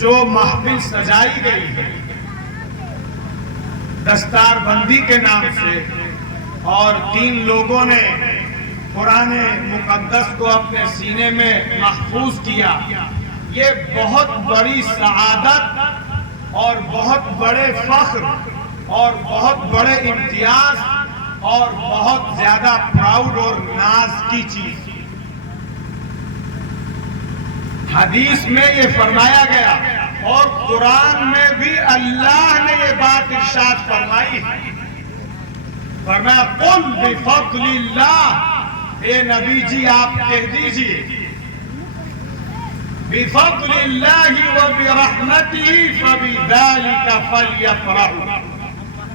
جو محفل سجائی گئی ہے دستار بندی کے نام سے، اور 3 لوگوں نے قرآن مقدس کو اپنے سینے میں محفوظ کیا، یہ بہت بڑی سعادت اور بہت بڑے فخر اور بہت بڑے امتیاز اور بہت زیادہ پراؤڈ اور ناز کی چیز۔ حدیث میں یہ فرمایا گیا اور قرآن میں بھی اللہ نے یہ بات ارشاد فرمائی ہے، فرمایا قل بفضل اللہ، اے نبی جی آپ کہہ دیجئے بفضل اللہ وبرحمتہ فبذلک فلیفرحوا،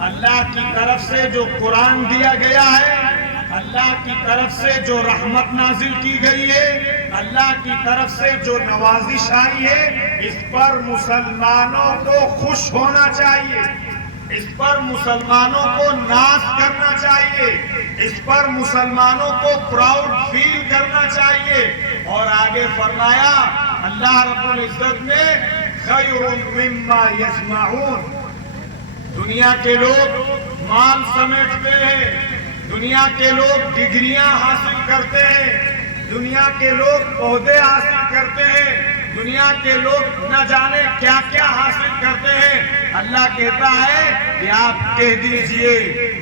اللہ کی طرف سے جو قرآن دیا گیا ہے، اللہ کی طرف سے جو رحمت نازل کی گئی ہے، اللہ کی طرف سے جو نوازش آئی ہے، اس پر مسلمانوں کو خوش ہونا چاہیے، اس پر مسلمانوں کو ناز کرنا چاہیے، اس پر مسلمانوں کو پراؤڈ فیل کرنا چاہیے۔ اور آگے فرمایا اللہ رب العزت نے خیر مما یجمعون، دنیا کے لوگ مال سمیٹتے ہیں، دنیا کے لوگ ڈگریاں حاصل کرتے ہیں، دنیا کے لوگ عہدے حاصل کرتے ہیں، دنیا کے لوگ نہ جانے کیا کیا حاصل کرتے ہیں۔ اللہ کہتا ہے کہ آپ کہہ دیجئے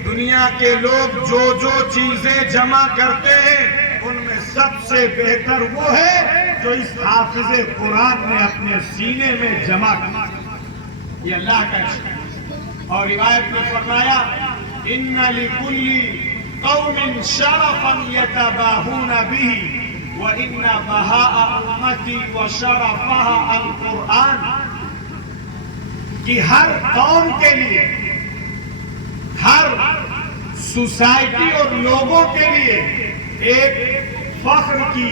دنیا کے لوگ جو جو چیزیں جمع کرتے ہیں ان میں سب سے بہتر وہ ہے جو اس حافظ قرآن نے اپنے سینے میں جمع کیا۔ یہ اللہ کا ہے۔ اور روایت میں فرمایا ان لکل قوم شرفا یتباہون بہ وان بہاء امتی وشرفها القرآن، کہ ہر قوم کے لیے، ہر سوسائٹی اور لوگوں کے لیے ایک فخر کی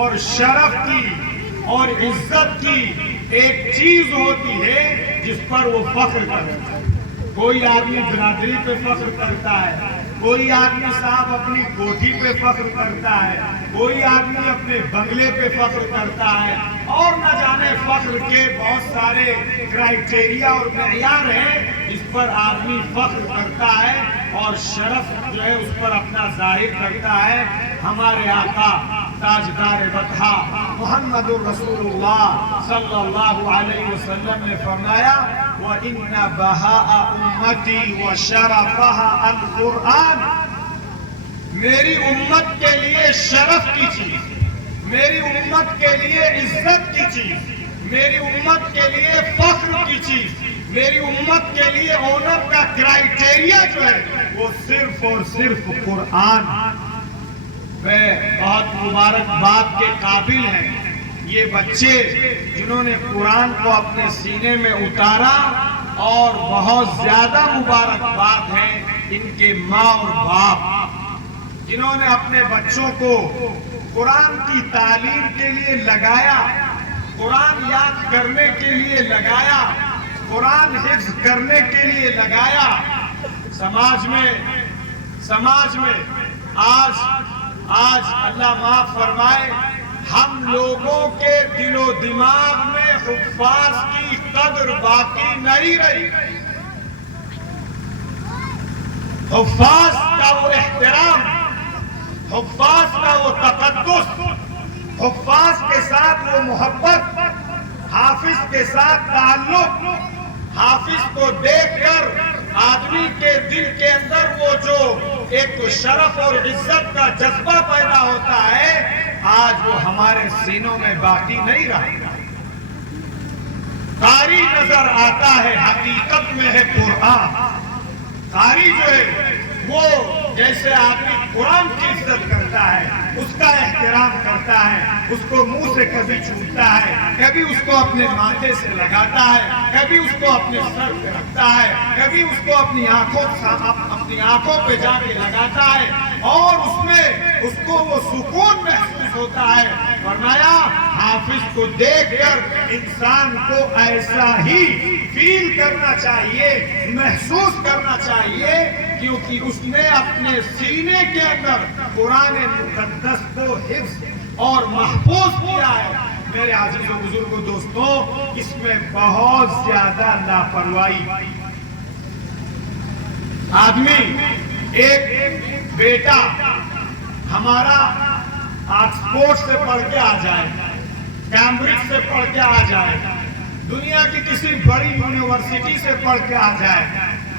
اور شرف کی اور عزت کی ایک چیز ہوتی ہے جس پر وہ فخر کرتا ہے۔ کوئی آدمی برادری پہ فخر کرتا ہے، کوئی آدمی صاحب اپنی کوٹھی پہ فخر کرتا ہے، کوئی آدمی اپنے بنگلے پہ فخر کرتا ہے، اور نہ جانے فخر کے بہت سارے کرائیٹیریا اور معیار ہیں اس پر آدمی فخر کرتا ہے اور شرف جو ہے اس پر اپنا ظاہر کرتا ہے۔ ہمارے آقا تاجدار بطحا محمد الرسول اللہ صلی اللہ علیہ وسلم نے فرمایا وَإِنَّ بَهَاءَ أُمَّتِي وَشَرَفَهَا الْقُرْآنِ، میری امت کے لیے شرف کی چیز، میری امت کے لیے عزت کی چیز، میری امت کے لیے فخر کی چیز، میری امت کے لیے آنر کا کرائیٹیریا جو ہے وہ صرف اور صرف قرآن۔ وہ بہت مبارکباد کے قابل ہیں یہ بچے جنہوں نے قرآن کو اپنے سینے میں اتارا، اور بہت زیادہ مبارکباد ہیں ان کے ماں اور باپ جنہوں نے اپنے بچوں کو قرآن کی تعلیم کے لیے لگایا، قرآن یاد کرنے کے لیے لگایا، قرآن حفظ کرنے کے لیے لگایا۔ سماج میں آج اللہ معاف فرمائے ہم لوگوں کے دل و دماغ میں حفاظ کی قدر باقی نہیں رہی، حفاظ کا وہ احترام، حفاظ کا وہ تقدس، حفاظ کے ساتھ وہ محبت، حافظ کے ساتھ تعلق، حافظ کو دیکھ کر آدمی کے دل کے اندر وہ جو ایک شرف اور عزت کا جذبہ پیدا ہوتا ہے، آج وہ ہمارے سینوں میں باقی نہیں رہا۔ قاری نظر آتا ہے حقیقت میں ہے قرآن۔ قاری جو ہے وہ جیسے آدمی قرآن کی عزت کرتا ہے، اس کا احترام کرتا ہے، اس کو منہ سے کبھی چھوتا ہے، کبھی اس کو اپنے ماتھے سے لگاتا ہے، کبھی اس کو اپنے سر پہ رکھتا ہے، کبھی اس کو اپنی آنکھوں پہ جا کے لگاتا ہے، اور اس کو وہ سکون محسوس ہوتا ہے۔ فرمایا حافظ کو دیکھ کر انسان کو ایسا ہی فیل کرنا چاہیے، محسوس کرنا چاہیے، کیونکہ اس نے اپنے سینے کے اندر قرآن مقدس کو حفظ اور محفوظ کیا ہے۔ میرے عزیز و بزرگوں دوستوں، اس میں بہت زیادہ لاپرواہی. آدمی ایک بیٹا ہمارا آکسفورڈ سے پڑھ کے آ جائے، کیمبرج سے پڑھ کے آ جائے، دنیا کی کسی بڑی یونیورسٹی سے پڑھ کے آ جائے،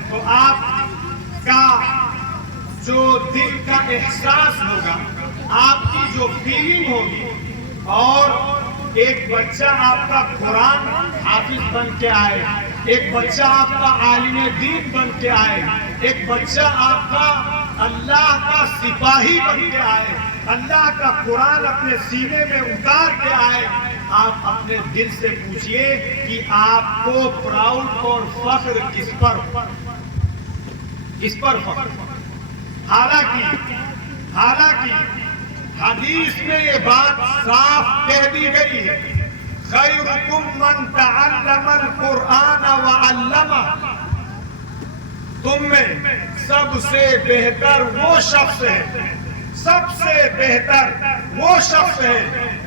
تو آپ کا جو دل کا احساس ہوگا، آپ کی جو فیلنگ ہوگی، اور ایک بچہ آپ کا قرآن حافظ بن کے آئے، ایک بچہ آپ کا عالم دین بن کے آئے، ایک بچہ آپ کا اللہ کا سپاہی بن کے آئے، اللہ کا قرآن اپنے سینے میں اتار کے آئے، آپ اپنے دل سے پوچھئے کہ آپ کو پراؤڈ اور فخر کس پر فخر. حالانکہ حدیث میں یہ بات صاف کہہ دی گئی ہے، خیرکم من تعلم القرآن وعلمہ، تم میں سب سے بہتر وہ شخص ہے، سب سے بہتر وہ شخص ہے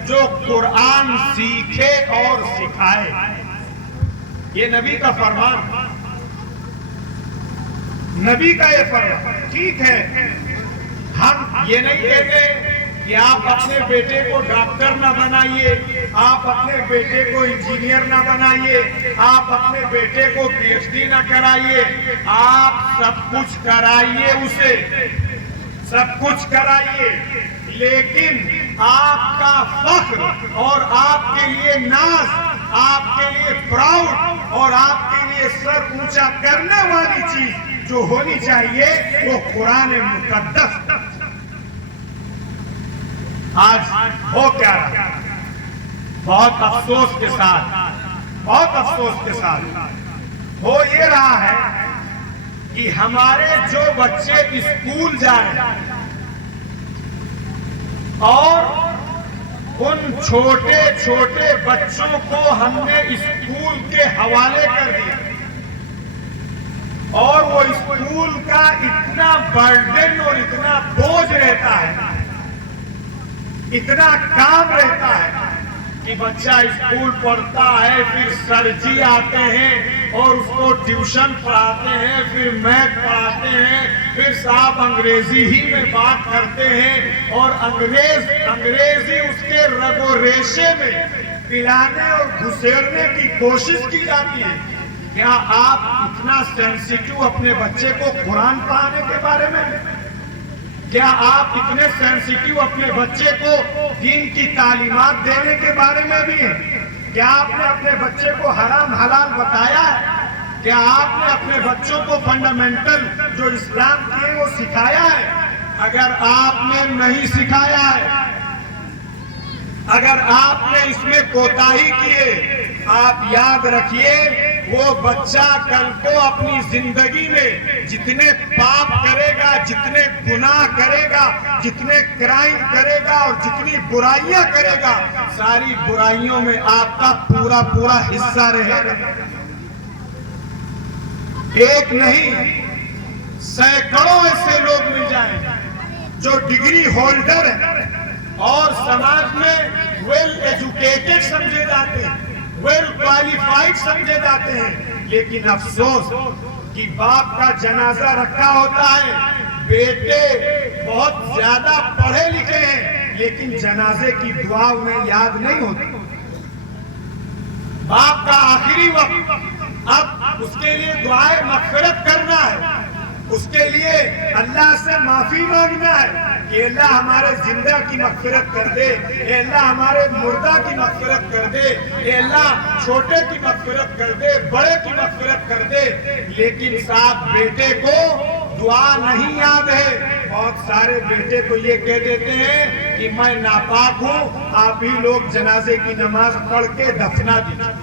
جو قرآن سیکھے اور سکھائے. یہ نبی کا فرمان، نبی کا یہ فرمان. ٹھیک ہے، ہم یہ نہیں کہتے کہ آپ اپنے بیٹے کو ڈاکٹر نہ بنائیے، آپ اپنے بیٹے کو انجینئر نہ بنائیے، آپ اپنے بیٹے کو پی ایچ ڈی نہ کرائیے، آپ سب کچھ کرائیے، اسے سب کچھ کرائیے، لیکن آپ کا فخر اور آپ کے لیے ناز، آپ کے لیے پراؤڈ اور آپ کے لیے سر اونچا کرنے والی چیز جو ہونی چاہیے وہ قرآن مقدس. آج ہو کیا رہا؟ بہت افسوس کے ساتھ ہو یہ رہا ہے کہ ہمارے جو بچے اسکول جا رہے ہیں اور ان چھوٹے چھوٹے بچوں کو ہم نے اسکول کے حوالے کر دیا، اور وہ اسکول کا اتنا برڈن اور اتنا بوجھ رہتا ہے، اتنا کام رہتا ہے کہ بچہ اسکول پڑھتا ہے، پھر سر جی آتے ہیں اور اس کو ٹیوشن پڑھاتے ہیں، پھر میتھ پڑھاتے ہیں، پھر صاحب انگریزی ہی میں بات کرتے ہیں، اور انگریزی اس کے رگ و ریشے میں پلانے اور گھسیڑنے کی کوشش کی جاتی ہے. کیا آپ اتنا سینسیٹیو اپنے بچے کو قرآن پڑھانے کے بارے میں؟ کیا آپ اتنے سینسیٹیو اپنے بچے کو دین کی تعلیمات دینے کے بارے میں بھی ہیں؟ کیا آپ نے اپنے بچے کو حرام حلال بتایا ہے؟ کیا آپ نے اپنے بچوں کو فنڈامنٹل جو اسلام کی ہے وہ سکھایا ہے؟ اگر آپ نے نہیں سکھایا ہے، اگر آپ نے اس میں کوتاہی کی ہے، آپ یاد رکھیے وہ بچہ کل کو اپنی زندگی میں جتنے پاپ کرے گا، جتنے گناہ کرے گا، جتنے کرائم کرے گا اور جتنی برائیاں کرے گا، ساری برائیوں میں آپ کا پورا حصہ رہے گا. ایک نہیں، سینکڑوں ایسے لوگ مل جائیں جو ڈگری ہولڈر ہیں اور سماج میں ویل ایجوکیٹڈ سمجھے جاتے ہیں، ویل کوالیفائڈ سمجھے جاتے ہیں، لیکن افسوس کہ باپ کا جنازہ رکھا ہوتا ہے، بیٹے بہت زیادہ پڑھے لکھے ہیں لیکن جنازے کی دعا انہیں یاد نہیں ہوتی. باپ کا آخری وقت، اب اس کے لیے دعائے مغفرت کرنا ہے، اس کے لیے اللہ سے معافی مانگنا ہے کہ اللہ ہمارے زندہ کی مغفرت کر دے، اے اللہ ہمارے مردہ کی مغفرت کر دے، اے اللہ چھوٹے کی مغفرت کر دے، بڑے کی مغفرت کر دے. لیکن صاحب بیٹے کو دعا نہیں یاد ہے. بہت سارے بیٹے تو یہ کہہ دیتے ہیں کہ میں ناپاک ہوں، آپ ہی لوگ جنازے کی نماز پڑھ کے دفنا دیجیے.